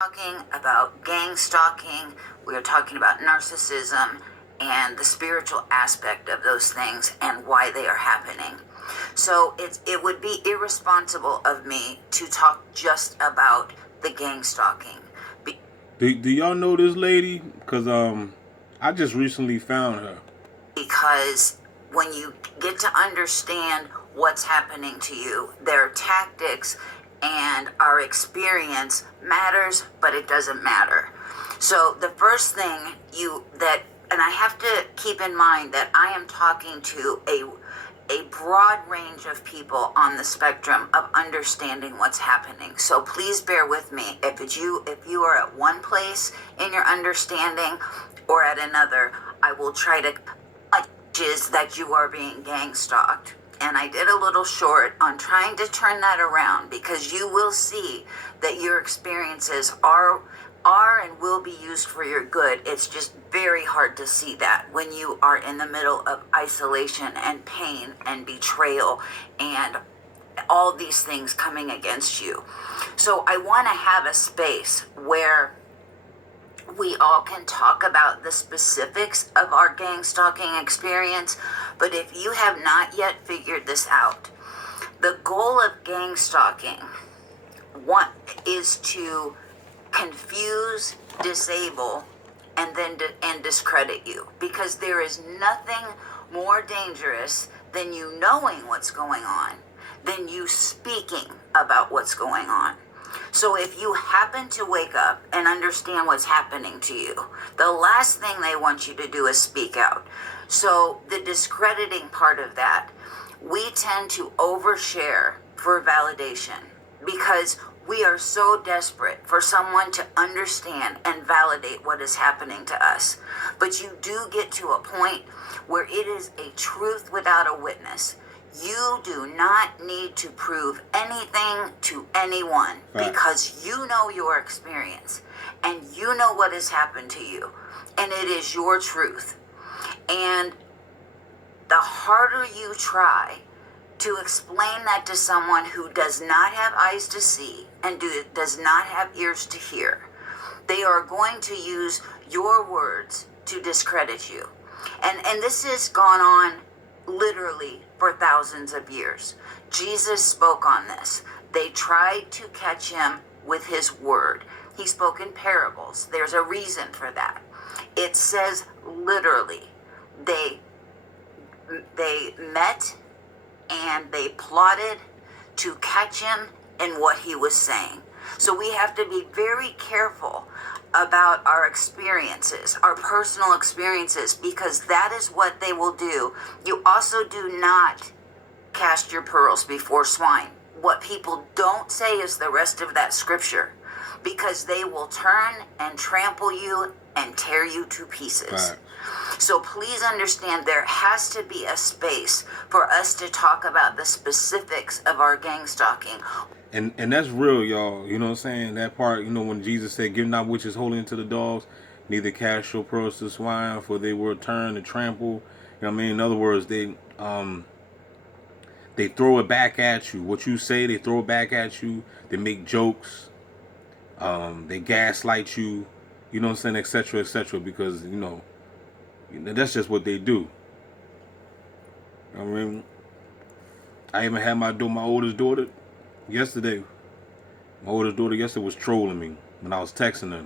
Talking about gang stalking, we are talking about narcissism and the spiritual aspect of those things and why they are happening. So it would be irresponsible of me to talk just about the gang stalking. Do y'all know this lady? Because I just recently found her. Because when you get to understand what's happening to you, their tactics and our experience matters, but it doesn't matter. So the first thing and I have to keep in mind that I am talking to a broad range of people on the spectrum of understanding what's happening. So please bear with me. If you are at one place in your understanding or at another, I will try to is that you are being gang stalked. And I did a little short on trying to turn that around, because you will see that your experiences are and will be used for your good. It's just very hard to see that when you are in the middle of isolation and pain and betrayal and all these things coming against you. So I want to have a space where we all can talk about the specifics of our gang stalking experience, but if you have not yet figured this out, the goal of gang stalking is to confuse, disable, and then discredit you, because there is nothing more dangerous than you knowing what's going on, than you speaking about what's going on. So if you happen to wake up and understand what's happening to you, the last thing they want you to do is speak out. So the discrediting part of that, we tend to overshare for validation, because we are so desperate for someone to understand and validate what is happening to us. But you do get to a point where it is a truth without a witness. You do not need to prove anything to anyone, because you know your experience and you know what has happened to you, and it is your truth. And the harder you try to explain that to someone who does not have eyes to see and does not have ears to hear, they are going to use your words to discredit you. And this has gone on literally for thousands of years. Jesus spoke on this. They tried to catch him with his word. He spoke in parables. There's a reason for that. It says literally, they met and they plotted to catch him in what he was saying. So we have to be very careful about our experiences, our personal experiences, because that is what they will do. You also do not cast your pearls before swine. What people don't say is the rest of that scripture, because they will turn and trample you and tear you to pieces. Right. So please understand, there has to be a space for us to talk about the specifics of our gang stalking. And that's real, y'all. You know what I'm saying? That part, when Jesus said, "Give not which is holy unto the dogs, neither cast your pearls to swine, for they will turn and trample." You know what I mean? In other words, they throw it back at you. What you say, they throw it back at you. They make jokes. They gaslight you. You know what I'm saying? Etc. Etc. Because that's just what they do. I mean, I even had my oldest daughter yesterday. My oldest daughter yesterday was trolling me when I was texting her.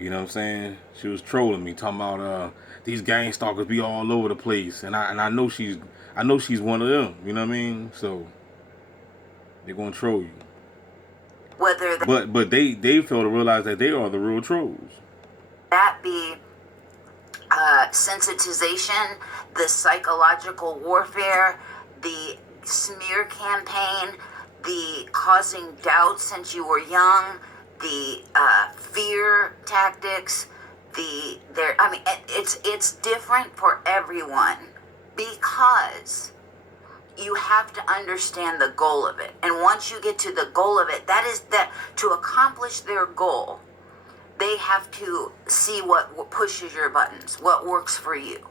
You know what I'm saying? She was trolling me, talking about these gang stalkers be all over the place, and I know she's one of them. You know what I mean? So they're gonna troll you. But they fail to realize that they are the real trolls. That be sensitization, the psychological warfare, the smear campaign, the causing doubt since you were young, the fear tactics, it's different for everyone, because you have to understand the goal of it. And once you get to the goal of it, that is that to accomplish their goal, they have to see what pushes your buttons, what works for you,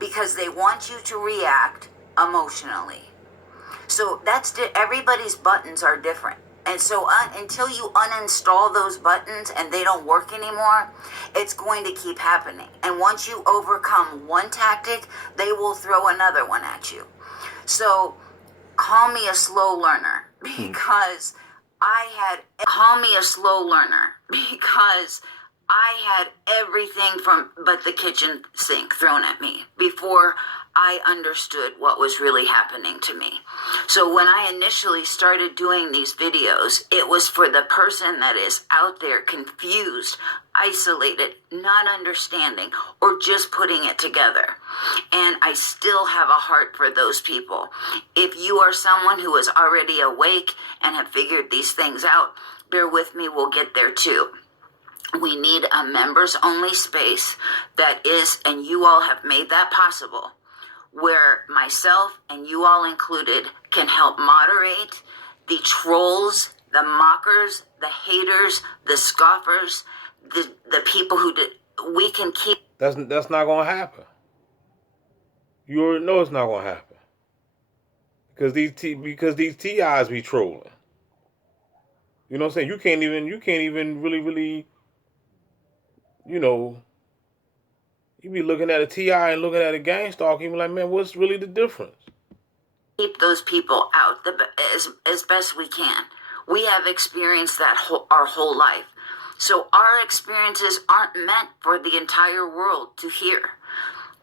because they want you to react emotionally. So everybody's buttons are different. And so until you uninstall those buttons and they don't work anymore, it's going to keep happening. And once you overcome one tactic, they will throw another one at you. So call me a slow learner because call me a slow learner because I had everything from but the kitchen sink thrown at me before I understood what was really happening to me. So when I initially started doing these videos, it was for the person that is out there confused, isolated, not understanding, or just putting it together. And I still have a heart for those people. If you are someone who is already awake and have figured these things out, bear with me, we'll get there too. We need a members only space that is, and you all have made that possible, where myself and you all included can help moderate the trolls, the mockers, the haters, the scoffers, the people who we can keep. That's not gonna happen. You already know it's not gonna happen because these TIs be trolling. You know what I'm saying? You can't even really, you know. You be looking at a TI and looking at a GangStalking, you be like, man, what's really the difference? Keep those people out as best we can. We have experienced that our whole life. So our experiences aren't meant for the entire world to hear.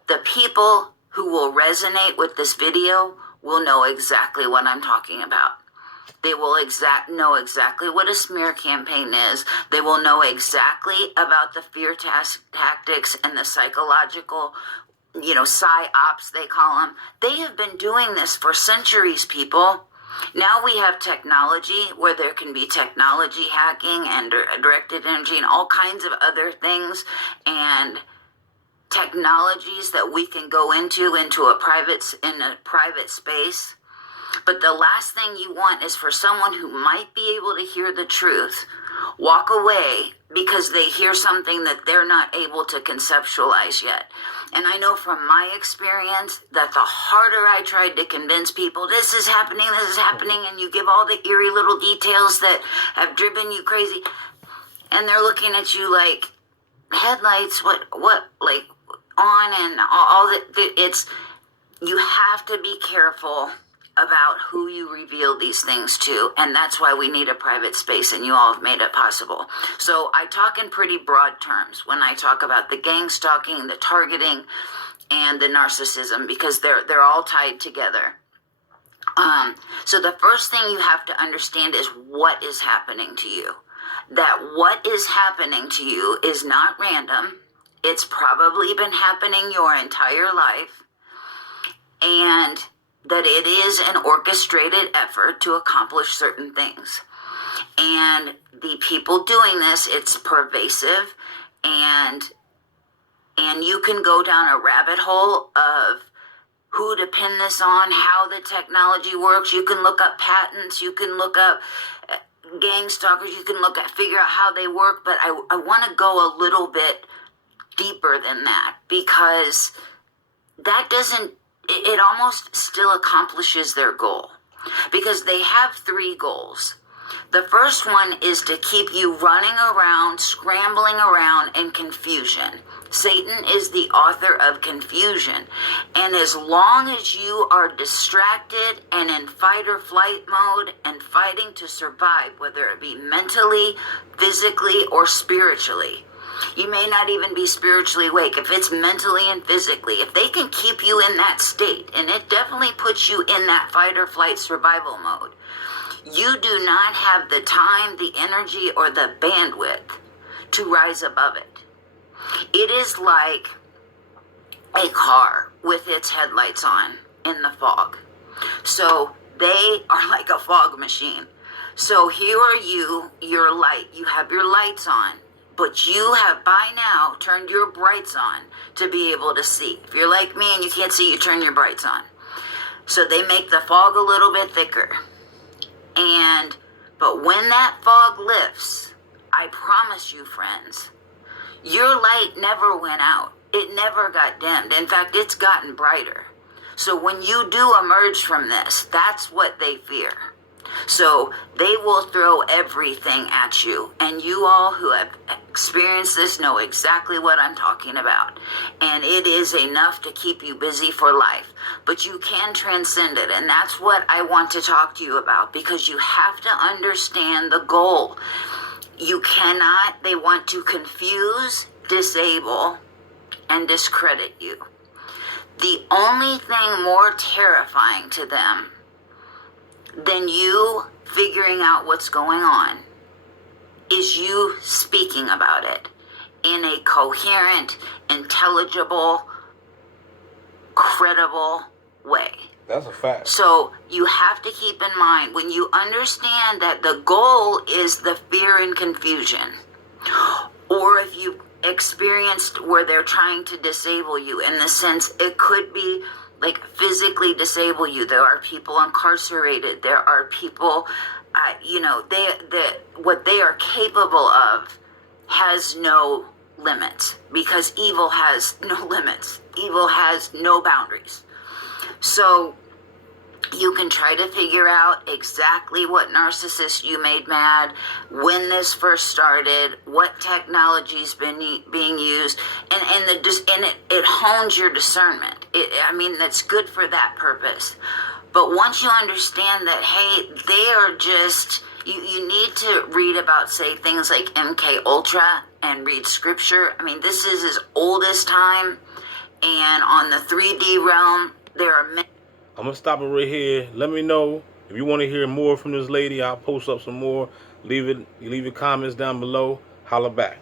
The people who will resonate with this video will know exactly what I'm talking about. They will know exactly what a smear campaign is. They will know exactly about the fear tactics and the psychological, psyops, they call them. They have been doing this for centuries, people. Now we have technology where there can be technology hacking and directed energy and all kinds of other things and technologies that we can go into a private space. But the last thing you want is for someone who might be able to hear the truth walk away because they hear something that they're not able to conceptualize yet. And I know from my experience that the harder I tried to convince people, this is happening, and you give all the eerie little details that have driven you crazy, and they're looking at you like headlights, what, like on and all that. It's, you have to be careful about who you reveal these things to, and that's why we need a private space, and you all have made it possible. So I talk in pretty broad terms when I talk about the gang stalking, the targeting, and the narcissism, because they're all tied together. So the first thing you have to understand is what is happening to you. That what is happening to you is not random. It's probably been happening your entire life, and that it is an orchestrated effort to accomplish certain things. And the people doing this, it's pervasive, and you can go down a rabbit hole of who to pin this on, how the technology works. You can look up patents, you can look up gang stalkers, you can figure out how they work, but I want to go a little bit deeper than that, because that doesn't, it almost still accomplishes their goal, because they have three goals. The first one is to keep you running around, scrambling around in confusion. Satan is the author of confusion. And as long as you are distracted and in fight or flight mode and fighting to survive, whether it be mentally, physically, or spiritually, you may not even be spiritually awake. If it's mentally and physically, if they can keep you in that state, and it definitely puts you in that fight or flight survival mode, you do not have the time, the energy, or the bandwidth to rise above it. It is like a car with its headlights on in the fog. So they are like a fog machine. So here are you, your light, you have your lights on, but you have by now turned your brights on to be able to see. If you're like me and you can't see, you turn your brights on. So they make the fog a little bit thicker. But when that fog lifts, I promise you, friends, your light never went out. It never got dimmed. In fact, it's gotten brighter. So when you do emerge from this, that's what they fear. So they will throw everything at you. And you all who have experienced this know exactly what I'm talking about. And it is enough to keep you busy for life. But you can transcend it. And that's what I want to talk to you about, because you have to understand the goal. You cannot, they want to confuse, disable, and discredit you. The only thing more terrifying to them than you figuring out what's going on is you speaking about it in a coherent, intelligible, credible way. That's a fact. So you have to keep in mind, when you understand that the goal is the fear and confusion, or if you've experienced where they're trying to disable you, in the sense it could be like physically disable you. There are people incarcerated. There are people, what they are capable of has no limits, because evil has no limits. Evil has no boundaries. So you can try to figure out exactly what narcissist you made mad, when this first started, what technology's been being used, and it hones your discernment. That's good for that purpose. But once you understand that, hey, they are just, you need to read about, say, things like MK Ultra and read scripture. This is as old as time, and on the 3D realm, there are many. I'm going to stop it right here. Let me know if you want to hear more from this lady. I'll post up some more. Leave your comments down below. Holla back.